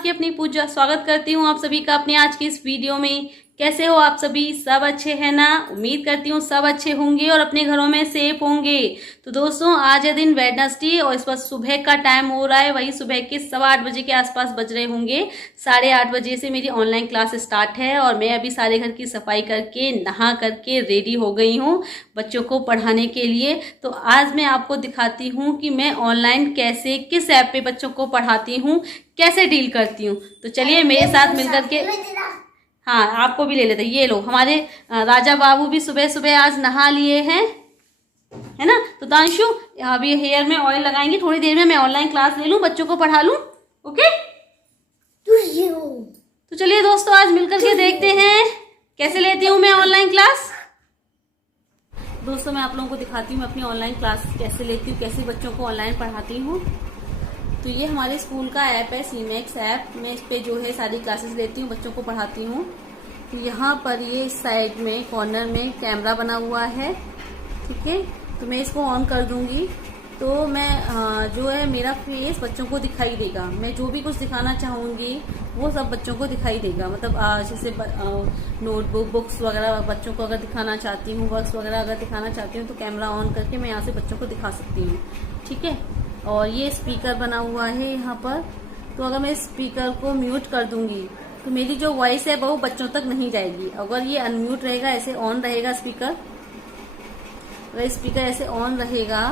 आपकी अपनी पूजा। स्वागत करती हूँ आप सभी का अपने आज की इस वीडियो में। कैसे हो आप सभी? सब अच्छे हैं ना? उम्मीद करती हूँ सब अच्छे होंगे और अपने घरों में सेफ होंगे। तो दोस्तों, आज है दिन वेडनेसडे और इस वक्त सुबह का टाइम हो रहा है, वही सुबह के 8:15 बजे के आसपास बज रहे होंगे। 8:30 बजे से मेरी ऑनलाइन क्लास स्टार्ट है और मैं अभी सारे घर की सफाई करके नहा करके रेडी हो गई हूँ बच्चों को पढ़ाने के लिए। तो आज मैं आपको दिखाती हूँ कि मैं ऑनलाइन कैसे, किस ऐप पे बच्चों को पढ़ाती हूँ, कैसे डील करती हूँ। तो चलिए मेरे साथ मिलकर के, हाँ आपको भी ले लेते। ये लो, हमारे राजा बाबू भी सुबह सुबह आज नहा लिए हैं, है ना। तो दांशु अभी हेयर में ऑयल लगाएंगे, थोड़ी देर में मैं ऑनलाइन क्लास ले लूं, बच्चों को पढ़ा लूं। ओके, तो चलिए दोस्तों, आज मिलकर के देखते हैं कैसे लेती हूँ मैं ऑनलाइन क्लास। दोस्तों, मैं आप लोगों को दिखाती हूँ मैं अपनी ऑनलाइन क्लास कैसे लेती हूँ, कैसे बच्चों को ऑनलाइन पढ़ाती हूँ। तो ये हमारे स्कूल का ऐप है, सीमैक्स ऐप। मैं इस पे जो है सारी क्लासेस लेती हूँ, बच्चों को पढ़ाती हूँ। तो यहाँ पर ये इस साइड में कॉर्नर में कैमरा बना हुआ है, ठीक है। तो मैं इसको ऑन कर दूंगी तो मैं जो है मेरा फेस बच्चों को दिखाई देगा। मैं जो भी कुछ दिखाना चाहूँगी वो सब बच्चों को दिखाई देगा। मतलब जैसे नोटबुक, बुक्स वगैरह बच्चों को अगर दिखाना चाहती हूँ, वर्क्स वगैरह अगर दिखाना चाहती हूँ तो कैमरा ऑन करके मैं यहाँ से बच्चों को दिखा सकती हूँ, ठीक है। और ये स्पीकर बना हुआ है यहाँ पर। तो अगर मैं स्पीकर को म्यूट कर दूंगी तो मेरी जो वॉइस है वो बच्चों तक नहीं जाएगी। अगर ये अनम्यूट रहेगा, ऐसे ऑन रहेगा स्पीकर, अगर स्पीकर ऐसे ऑन रहेगा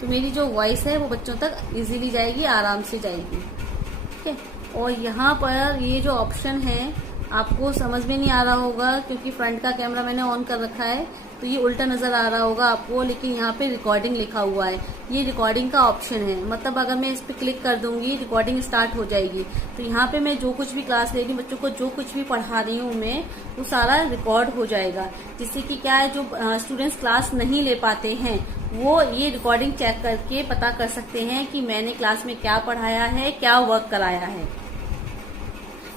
तो मेरी जो वॉइस है वो बच्चों तक इजीली जाएगी, आराम से जाएगी, ठीक है। और यहाँ पर ये जो ऑप्शन है आपको समझ में नहीं आ रहा होगा क्योंकि फ्रंट का कैमरा मैंने ऑन कर रखा है तो ये उल्टा नजर आ रहा होगा आपको, लेकिन यहाँ पे रिकॉर्डिंग लिखा हुआ है। ये रिकॉर्डिंग का ऑप्शन है, मतलब अगर मैं इस पे क्लिक कर दूंगी रिकॉर्डिंग स्टार्ट हो जाएगी। तो यहाँ पे मैं जो कुछ भी क्लास ले रही हूँ, बच्चों को जो कुछ भी पढ़ा रही हूँ मैं, वो सारा रिकॉर्ड हो जाएगा। जिससे कि क्या है, जो स्टूडेंट्स क्लास नहीं ले पाते हैं वो ये रिकॉर्डिंग चेक करके पता कर सकते हैं कि मैंने क्लास में क्या पढ़ाया है, क्या वर्क कराया है।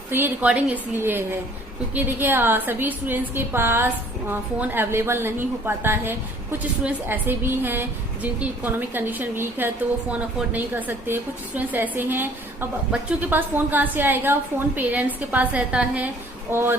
तो ये रिकॉर्डिंग इसलिए है क्योंकि देखिए सभी स्टूडेंट्स के पास फोन अवेलेबल नहीं हो पाता है। कुछ स्टूडेंट्स ऐसे भी हैं जिनकी इकोनॉमिक कंडीशन वीक है तो वो फोन अफोर्ड नहीं कर सकते। कुछ स्टूडेंट्स ऐसे हैं, अब बच्चों के पास फोन कहाँ से आएगा, फोन पेरेंट्स के पास रहता है। और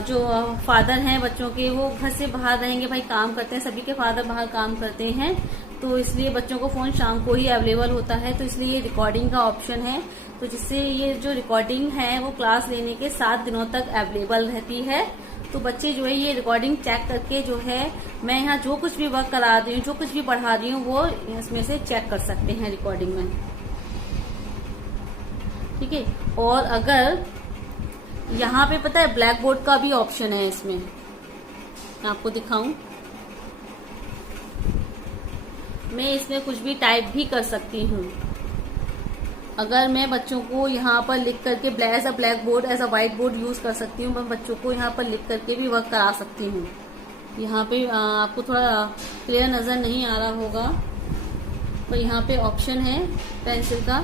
जो फादर हैं बच्चों के, वो घर से बाहर रहेंगे, भाई काम करते हैं, सभी के फादर बाहर काम करते हैं, तो इसलिए बच्चों को फोन शाम को ही अवेलेबल होता है। तो इसलिए ये रिकॉर्डिंग का ऑप्शन है। तो जिससे ये जो रिकॉर्डिंग है वो क्लास लेने के 7 दिनों तक अवेलेबल रहती है। तो बच्चे जो है ये रिकॉर्डिंग चेक करके जो है मैं यहाँ जो कुछ भी वर्क करा रही हूँ, जो कुछ भी पढ़ा रही हूँ, वो इसमें से चेक कर सकते हैं रिकॉर्डिंग में, ठीक है। और अगर यहाँ पे पता है ब्लैक बोर्ड का भी ऑप्शन है इसमें, आपको दिखाऊं, मैं इसमें कुछ भी टाइप भी कर सकती हूँ। अगर मैं बच्चों को यहाँ पर लिख करके as a black board, as a white board use कर सकती हूँ। मैं बच्चों को यहाँ पर लिख करके भी वर्क करा सकती हूँ। यहाँ पे आपको थोड़ा क्लियर नजर नहीं आ रहा होगा, पर यहाँ पे ऑप्शन है पेंसिल का।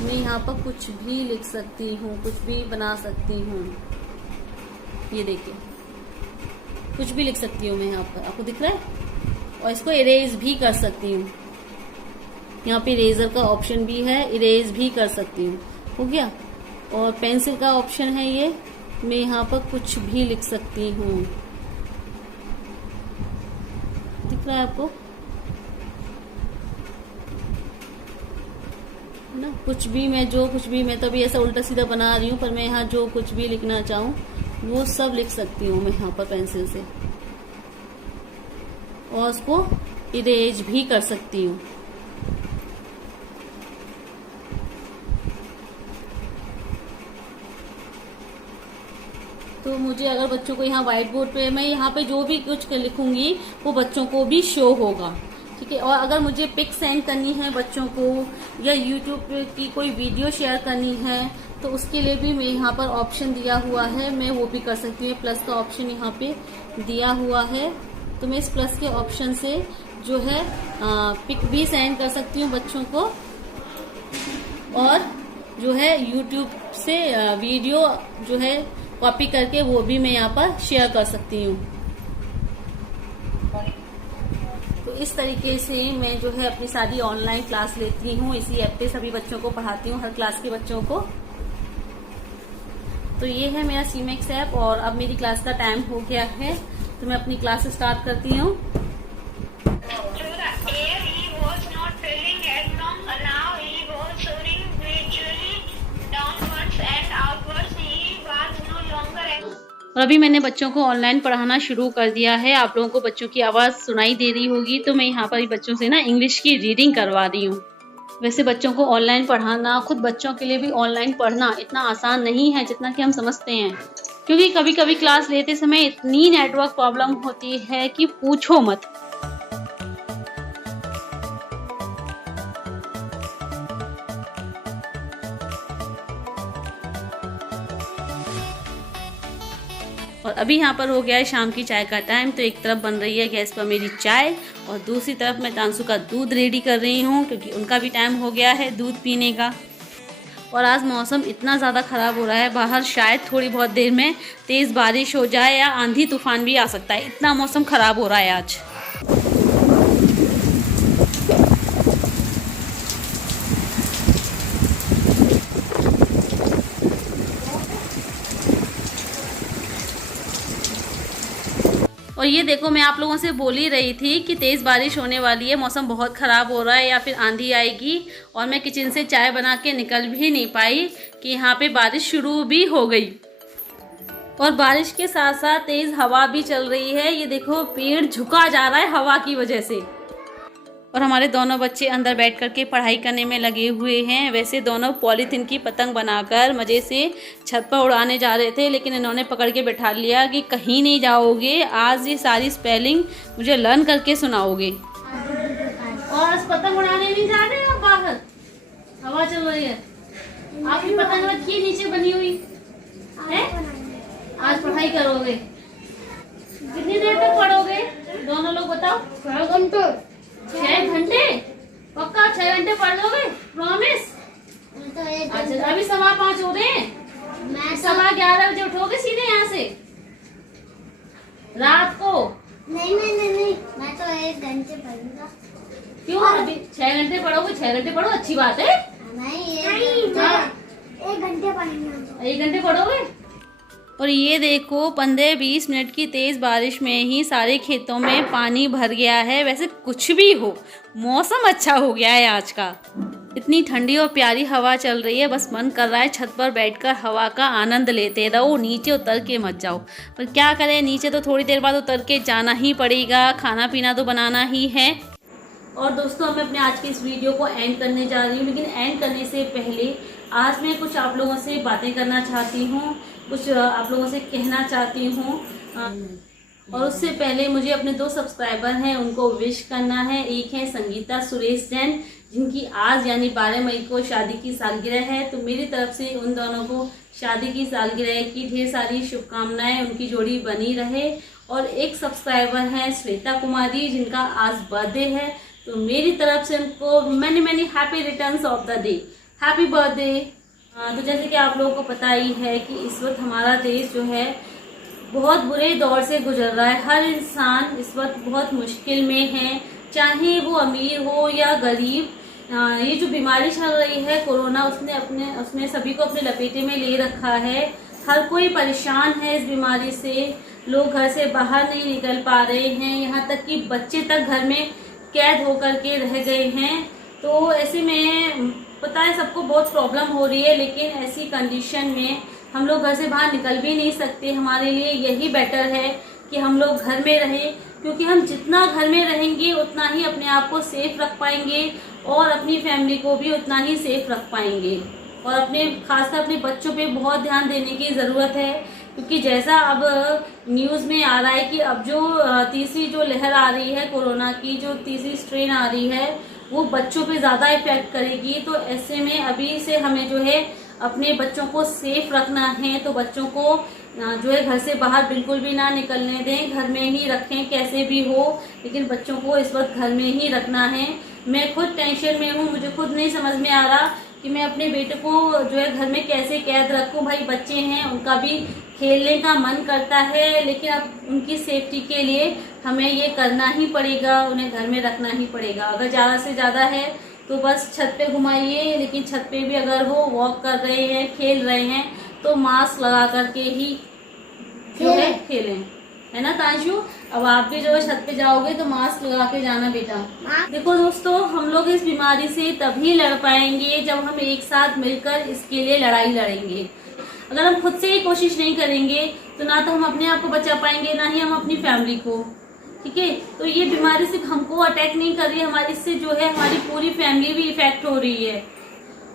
मैं यहाँ पर कुछ भी लिख सकती हूँ, कुछ भी बना सकती हूँ। ये देखिए, कुछ भी लिख सकती हूँ मैं यहाँ पर, आपको दिख रहा है। और इसको इरेज भी कर सकती हूँ। यहाँ पे इरेजर का ऑप्शन भी है, इरेज भी कर सकती हूँ, हो गया। और पेंसिल का ऑप्शन है ये, मैं यहाँ पर कुछ भी लिख सकती हूँ, दिख रहा है आपको ना। कुछ भी मैं, जो कुछ भी मैं तो अभी ऐसा उल्टा सीधा बना रही हूँ, पर मैं यहाँ जो कुछ भी लिखना चाहूँ वो सब लिख सकती हूँ मैं यहाँ पर पेंसिल से। और उसको इरेज भी कर सकती हूँ। तो मुझे अगर बच्चों को यहाँ व्हाइट बोर्ड पे, मैं यहाँ पे जो भी कुछ लिखूंगी वो बच्चों को भी शो होगा, ठीक है। और अगर मुझे पिक सेंड करनी है बच्चों को या यूट्यूब की कोई वीडियो शेयर करनी है तो उसके लिए भी मैं यहाँ पर ऑप्शन दिया हुआ है, मैं वो भी कर सकती हूँ। प्लस का ऑप्शन यहाँ पे दिया हुआ है, तो मैं इस प्लस के ऑप्शन से जो है पिक भी सेंड कर सकती हूँ बच्चों को। और जो है यूट्यूब से वीडियो जो है कॉपी करके वो भी मैं यहाँ पर शेयर कर सकती हूँ। तो इस तरीके से मैं जो है अपनी सारी ऑनलाइन क्लास लेती हूँ। इसी ऐप पे सभी बच्चों को पढ़ाती हूँ, हर क्लास के बच्चों को। तो ये है मेरा सीमेक्स ऐप और अब मेरी क्लास का टाइम हो गया है, तो मैं अपनी क्लास स्टार्ट करती हूँ। और अभी मैंने बच्चों को ऑनलाइन पढ़ाना शुरू कर दिया है। आप लोगों को बच्चों की आवाज़ सुनाई दे रही होगी, तो मैं यहाँ पर बच्चों से ना इंग्लिश की रीडिंग करवा रही हूँ। वैसे बच्चों को ऑनलाइन पढ़ाना, खुद बच्चों के लिए भी ऑनलाइन पढ़ना इतना आसान नहीं है जितना कि हम समझते हैं, क्योंकि कभी कभी क्लास लेते समय इतनी नेटवर्क प्रॉब्लम होती है कि पूछो मत। और अभी यहाँ पर हो गया है शाम की चाय का टाइम। तो एक तरफ बन रही है गैस पर मेरी चाय और दूसरी तरफ मैं तांसु का दूध रेडी कर रही हूँ, क्योंकि उनका भी टाइम हो गया है दूध पीने का। और आज मौसम इतना ज़्यादा ख़राब हो रहा है, बाहर शायद थोड़ी बहुत देर में तेज़ बारिश हो जाए या आंधी तूफान भी आ सकता है, इतना मौसम ख़राब हो रहा है आज। और ये देखो, मैं आप लोगों से बोल ही रही थी कि तेज़ बारिश होने वाली है, मौसम बहुत ख़राब हो रहा है या फिर आंधी आएगी। और मैं किचन से चाय बना के निकल भी नहीं पाई कि यहाँ पे बारिश शुरू भी हो गई। और बारिश के साथ साथ तेज़ हवा भी चल रही है। ये देखो, पेड़ झुका जा रहा है हवा की वजह से। और हमारे दोनों बच्चे अंदर बैठ कर के पढ़ाई करने में लगे हुए हैं। वैसे दोनों पॉलीथीन की पतंग बनाकर मज़े से छत पर उड़ाने जा रहे थे, लेकिन इन्होंने पकड़ के बैठा लिया कि कहीं नहीं जाओगे, आज ये सारी स्पेलिंग मुझे लर्न करके सुनाओगे। और आज पतंग उड़ाने नहीं जा रहे हो, बाहर हवा चल रही है। आपकी पतंग रखी नीचे बनी हुई है। आज पढ़ाई करोगे, कितनी देर तक पढ़ोगे दोनों लोग बताओ? 6 घंटे पक्का? 6 घंटे पढ़ लोगे? प्रॉमिस? अच्छा, अभी 5:15 हो रहे हैं, मैं 11:15 बजे उठोगे सीधे यहाँ से रात को? नहीं, मैं तो 1 घंटे पढ़ूंगा। क्यों? अभी 6 घंटे पढ़ोगे? 6 घंटे पढ़ो, अच्छी बात है। नहीं, 1 घंटे पढ़ेंगे। 1 घंटे पढ़ोगे? और ये देखो, 15-20 मिनट की तेज़ बारिश में ही सारे खेतों में पानी भर गया है। वैसे कुछ भी हो, मौसम अच्छा हो गया है आज का। इतनी ठंडी और प्यारी हवा चल रही है, बस मन कर रहा है छत पर बैठकर हवा का आनंद लेते रहो, नीचे उतर के मत जाओ। पर क्या करें, नीचे तो थोड़ी देर बाद उतर के जाना ही पड़ेगा, खाना पीना तो बनाना ही है। और दोस्तों, मैं अपने आज के इस वीडियो को एंड करने जा रही हूँ, लेकिन एंड करने से पहले आज मैं कुछ आप लोगों से बातें करना चाहती हूँ, कुछ आप लोगों से कहना चाहती हूँ। और उससे पहले मुझे अपने 2 सब्सक्राइबर हैं, उनको विश करना है। एक है संगीता सुरेश जैन, जिनकी आज यानी 12 मई को शादी की सालगिरह है। तो मेरी तरफ से उन दोनों को शादी की सालगिरह की ढेर सारी शुभकामनाएं, उनकी जोड़ी बनी रहे। और एक सब्सक्राइबर हैं श्वेता कुमारी, जिनका आज बर्थडे है, तो मेरी तरफ से उनको many happy returns of the day, happy birthday. तो जैसे कि आप लोगों को पता ही है कि इस वक्त हमारा देश जो है बहुत बुरे दौर से गुजर रहा है। हर इंसान इस वक्त बहुत मुश्किल में है, चाहे वो अमीर हो या गरीब। ये जो बीमारी चल रही है कोरोना, उसने सभी को अपने लपेटे में ले रखा है। हर कोई परेशान है इस बीमारी से, लोग घर से बाहर नहीं निकल पा रहे हैं, यहाँ तक कि बच्चे तक घर में कैद होकर के रह गए हैं। तो ऐसे में पता है सबको बहुत प्रॉब्लम हो रही है, लेकिन ऐसी कंडीशन में हम लोग घर से बाहर निकल भी नहीं सकते। हमारे लिए यही बेटर है कि हम लोग घर में रहें, क्योंकि हम जितना घर में रहेंगे उतना ही अपने आप को सेफ रख पाएंगे और अपनी फैमिली को भी उतना ही सेफ रख पाएंगे। और खासकर अपने बच्चों पे बहुत ध्यान देने की ज़रूरत है, क्योंकि जैसा अब न्यूज़ में आ रहा है कि अब जो तीसरी जो लहर आ रही है कोरोना की, जो तीसरी स्ट्रेन आ रही है, वो बच्चों पे ज़्यादा इफेक्ट करेगी। तो ऐसे में अभी से हमें जो है अपने बच्चों को सेफ रखना है। तो बच्चों को जो है घर से बाहर बिल्कुल भी ना निकलने दें, घर में ही रखें कैसे भी हो, लेकिन बच्चों को इस वक्त घर में ही रखना है। मैं खुद टेंशन में हूँ, मुझे खुद नहीं समझ में आ रहा कि मैं अपने बेटे को जो है घर में कैसे कैद रखूं। भाई बच्चे हैं, उनका भी खेलने का मन करता है, लेकिन अब उनकी सेफ्टी के लिए हमें ये करना ही पड़ेगा, उन्हें घर में रखना ही पड़ेगा। अगर ज़्यादा से ज़्यादा है तो बस छत पे घुमाइए, लेकिन छत पे भी अगर वो वॉक कर रहे हैं, खेल रहे हैं, तो मास्क लगा करके ही जो है खेलें, है ना तांशु। अब आप भी जो है छत पे जाओगे तो मास्क लगा के जाना बेटा। देखो दोस्तों, हम लोग इस बीमारी से तभी लड़ पाएंगे जब हम एक साथ मिलकर इसके लिए लड़ाई लड़ेंगे। अगर हम खुद से ही कोशिश नहीं करेंगे तो ना तो हम अपने आप को बचा पाएंगे, ना ही हम अपनी फैमिली को। ठीक है, तो ये बीमारी सिर्फ हमको अटैक नहीं कर रही है, हमारी इससे जो है हमारी पूरी फैमिली भी इफेक्ट हो रही है।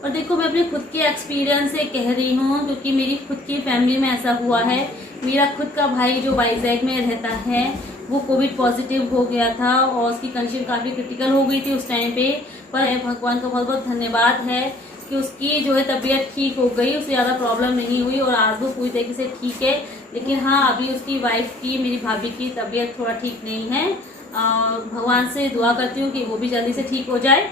और देखो, मैं अपने खुद के एक्सपीरियंस से कह रही हूँ, क्योंकि मेरी खुद की फैमिली में ऐसा हुआ है। मेरा खुद का भाई जो वाइजैग में रहता है, वो कोविड पॉजिटिव हो गया था और उसकी कंडीशन काफ़ी क्रिटिकल हो गई थी उस टाइम पे। पर भगवान का बहुत बहुत धन्यवाद है कि उसकी जो है तबीयत ठीक हो गई, उससे ज़्यादा प्रॉब्लम नहीं हुई और आज वो पूरी तरीके से ठीक है। लेकिन हाँ, अभी उसकी वाइफ की, मेरी भाभी की तबीयत थोड़ा ठीक नहीं है। भगवान से दुआ करती हूँ कि वो भी जल्दी से ठीक हो जाए।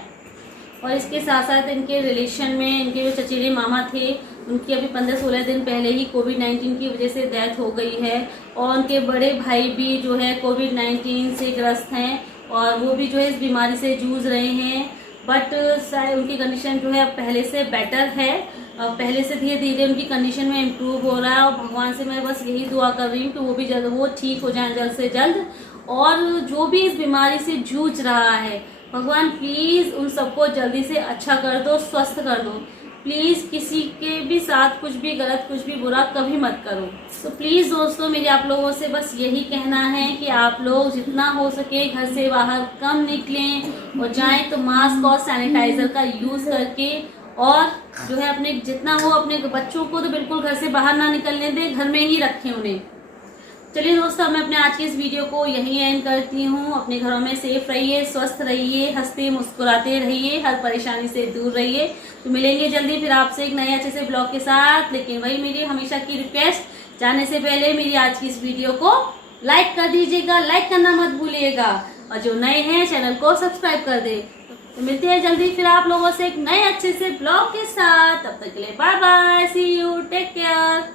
और इसके साथ साथ इनके रिलेशन में इनके जो चचेरे मामा थे, उनकी अभी 15-16 दिन पहले ही कोविड-19 की वजह से डेथ हो गई है। और उनके बड़े भाई भी जो है कोविड-19 से ग्रस्त हैं और वो भी जो है इस बीमारी से जूझ रहे हैं। बट उनकी कंडीशन जो है अब पहले से बेटर है, पहले से धीरे धीरे उनकी कंडीशन में इम्प्रूव हो रहा है। और भगवान से मैं बस यही दुआ कर रही हूँ कि वो भी जल्द वो ठीक हो जाए जल्द से जल्द। और जो भी इस बीमारी से जूझ रहा है, भगवान प्लीज़ उन सबको जल्दी से अच्छा कर दो, स्वस्थ कर दो। प्लीज़ किसी के भी साथ कुछ भी गलत, कुछ भी बुरा कभी मत करो। तो प्लीज़ दोस्तों, मेरे आप लोगों से बस यही कहना है कि आप लोग जितना हो सके घर से बाहर कम निकलें और जाएं तो मास्क और सैनिटाइजर का यूज़ करके, और जो है अपने जितना हो अपने बच्चों को तो बिल्कुल घर से बाहर ना निकलने दें, घर में ही रखें उन्हें। चलिए दोस्तों, मैं अपने आज के इस वीडियो को यहीं एंड करती हूँ। अपने घरों में सेफ रहिए, स्वस्थ रहिए, हंसते मुस्कुराते रहिए, हर परेशानी से दूर रहिए। तो मिलेंगे जल्दी फिर आपसे एक नए अच्छे से ब्लॉग के साथ। लेकिन वही मेरी हमेशा की रिक्वेस्ट, जाने से पहले मेरी आज की इस वीडियो को लाइक कर दीजिएगा, लाइक करना मत भूलिएगा। और जो नए हैं चैनल को सब्सक्राइब कर दे। तो मिलते हैं जल्दी फिर आप लोगों से एक नए अच्छे से ब्लॉग के साथ। तब तक के लिए bye bye, see you, take care.